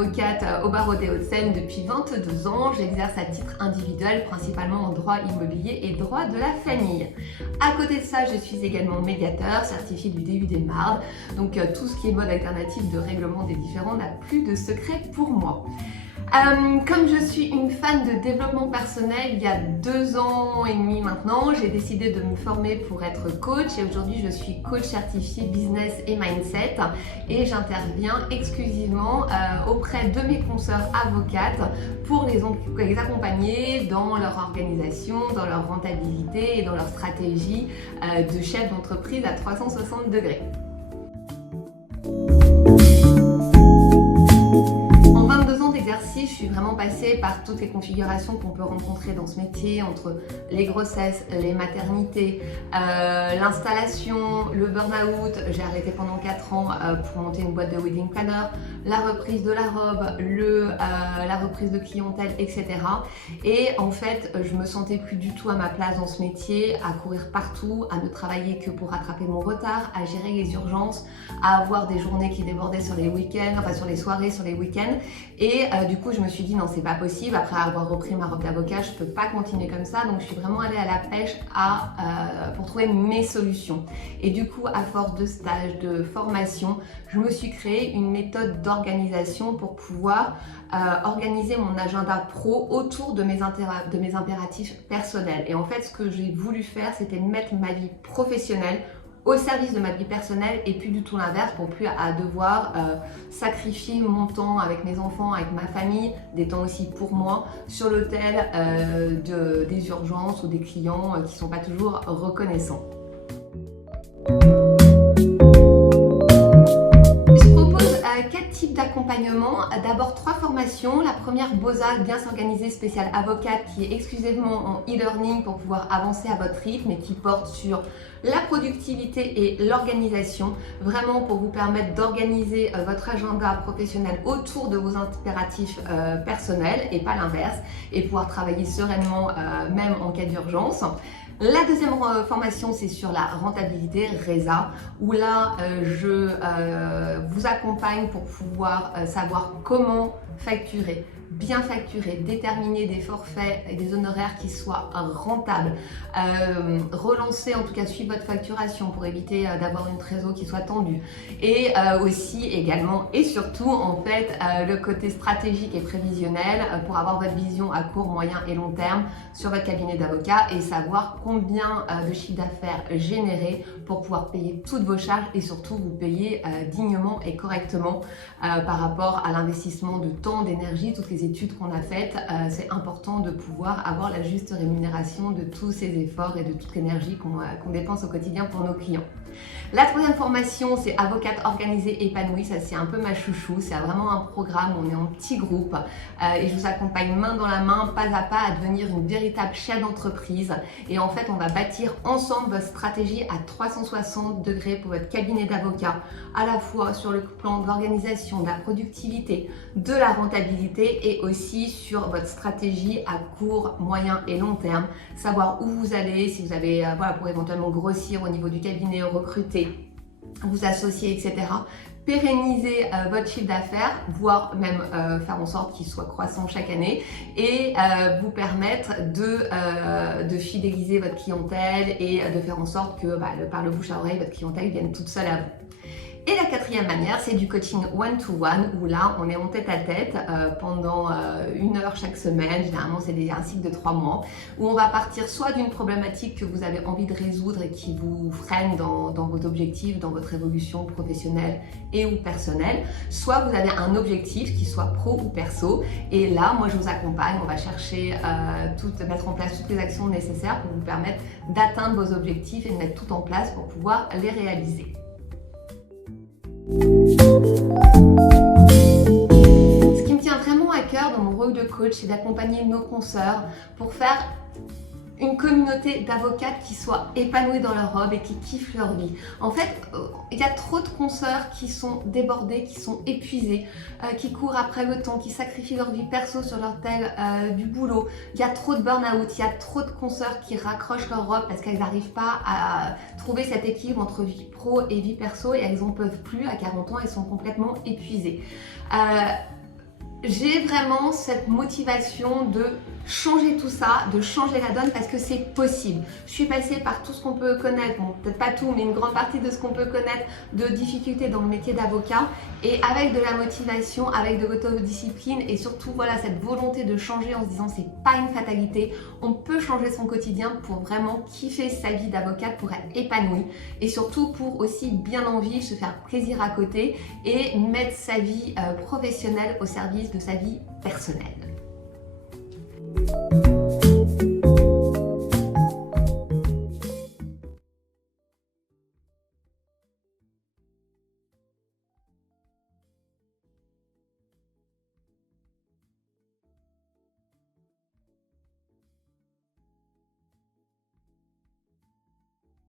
avocate au barreau des Hauts-de-Seine depuis 22 ans. J'exerce à titre individuel, principalement en droit immobilier et droit de la famille. À côté de ça, je suis également médiateur, certifié du DU des Mardes. Donc tout ce qui est mode alternatif de règlement des différends n'a plus de secret pour moi. Comme je suis une fan de développement personnel, il y a 2 ans et demi maintenant, j'ai décidé de me former pour être coach et aujourd'hui je suis coach certifié business et mindset et j'interviens exclusivement auprès de mes consoeurs avocates pour les accompagner dans leur organisation, dans leur rentabilité et dans leur stratégie de chef d'entreprise à 360 degrés. Je suis vraiment passée par toutes les configurations qu'on peut rencontrer dans ce métier, entre les grossesses, les maternités, l'installation, le burn-out. J'ai arrêté pendant 4 ans pour monter une boîte de wedding planner, la reprise de la robe, la reprise de clientèle, etc. Et en fait, je me sentais plus du tout à ma place dans ce métier, à courir partout, à ne travailler que pour rattraper mon retard, à gérer les urgences, à avoir des journées qui débordaient sur les week-ends, enfin sur les soirées, sur les week-ends. Et du coup, je me suis dit non, c'est pas possible. Après avoir repris ma robe d'avocat, je peux pas continuer comme ça. Donc, je suis vraiment allée à la pêche pour trouver mes solutions. Et du coup, à force de stages, de formation, je me suis créé une méthode d'organisation pour pouvoir organiser mon agenda pro autour de mes impératifs personnels. Et en fait, ce que j'ai voulu faire, c'était mettre ma vie professionnelle au service de ma vie personnelle et plus du tout l'inverse, pour plus à devoir sacrifier mon temps avec mes enfants, avec ma famille, des temps aussi pour moi, sur l'autel des urgences ou des clients qui ne sont pas toujours reconnaissants. Je propose 4 types d'accompagnement. D'abord 3 formations. La première, Boza, bien s'organiser, spéciale avocate, qui est exclusivement en e-learning pour pouvoir avancer à votre rythme et qui porte sur la productivité et l'organisation, vraiment pour vous permettre d'organiser votre agenda professionnel autour de vos impératifs personnels et pas l'inverse, et pouvoir travailler sereinement même en cas d'urgence. La deuxième formation, c'est sur la rentabilité, RESA, où là, je vous accompagne pour pouvoir savoir comment facturer, bien facturer, déterminer des forfaits et des honoraires qui soient rentables, relancer, en tout cas suivre votre facturation pour éviter d'avoir une trésor qui soit tendue, et aussi également et surtout en fait le côté stratégique et prévisionnel pour avoir votre vision à court, moyen et long terme sur votre cabinet d'avocat et savoir combien de chiffre d'affaires générer pour pouvoir payer toutes vos charges et surtout vous payer dignement et correctement par rapport à l'investissement de temps, d'énergie, toutes les études qu'on a faites. C'est important de pouvoir avoir la juste rémunération de tous ces efforts et de toute l'énergie qu'on dépense au quotidien pour nos clients. La troisième formation, c'est avocate organisée épanouie. Ça, c'est un peu ma chouchou. C'est vraiment un programme où on est en petit groupe et je vous accompagne main dans la main, pas à pas, à devenir une véritable chef d'entreprise. Et en fait, on va bâtir ensemble votre stratégie à 360 degrés pour votre cabinet d'avocat, à la fois sur le plan de l'organisation, de la productivité, de la rentabilité et aussi sur votre stratégie à court, moyen et long terme. Savoir où vous allez, si vous avez, pour éventuellement grossir au niveau du cabinet, recruter, vous associer, etc. Pérenniser votre chiffre d'affaires, voire même faire en sorte qu'il soit croissant chaque année et vous permettre de fidéliser votre clientèle et de faire en sorte que par le bouche à oreille, votre clientèle vienne toute seule à vous. Et la quatrième manière, c'est du coaching one-to-one, où là, on est en tête-à-tête pendant 1 heure chaque semaine. Généralement, c'est un cycle de 3 mois, où on va partir soit d'une problématique que vous avez envie de résoudre et qui vous freine dans vos objectifs, dans votre évolution professionnelle et ou personnelle, soit vous avez un objectif qui soit pro ou perso. Et là, moi, je vous accompagne. On va chercher mettre en place toutes les actions nécessaires pour vous permettre d'atteindre vos objectifs et de mettre tout en place pour pouvoir les réaliser. Ce qui me tient vraiment à cœur dans mon rôle de coach, c'est d'accompagner nos consoeurs pour faire une communauté d'avocates qui soient épanouies dans leur robe et qui kiffent leur vie. En fait, il y a trop de consoeurs qui sont débordées, qui sont épuisées, qui courent après le temps, qui sacrifient leur vie perso sur l'autel du boulot. Il y a trop de burn-out, il y a trop de consoeurs qui raccrochent leur robe parce qu'elles n'arrivent pas à trouver cet équilibre entre vie pro et vie perso et elles n'en peuvent plus. À 40 ans, elles sont complètement épuisées. J'ai vraiment cette motivation de changer tout ça, de changer la donne parce que c'est possible. Je suis passée par tout ce qu'on peut connaître, bon peut-être pas tout mais une grande partie de ce qu'on peut connaître de difficultés dans le métier d'avocat et avec de la motivation, avec de l'autodiscipline et surtout voilà cette volonté de changer en se disant c'est pas une fatalité, on peut changer son quotidien pour vraiment kiffer sa vie d'avocate, pour être épanoui et surtout pour aussi bien en vivre, se faire plaisir à côté et mettre sa vie professionnelle au service de sa vie personnelle.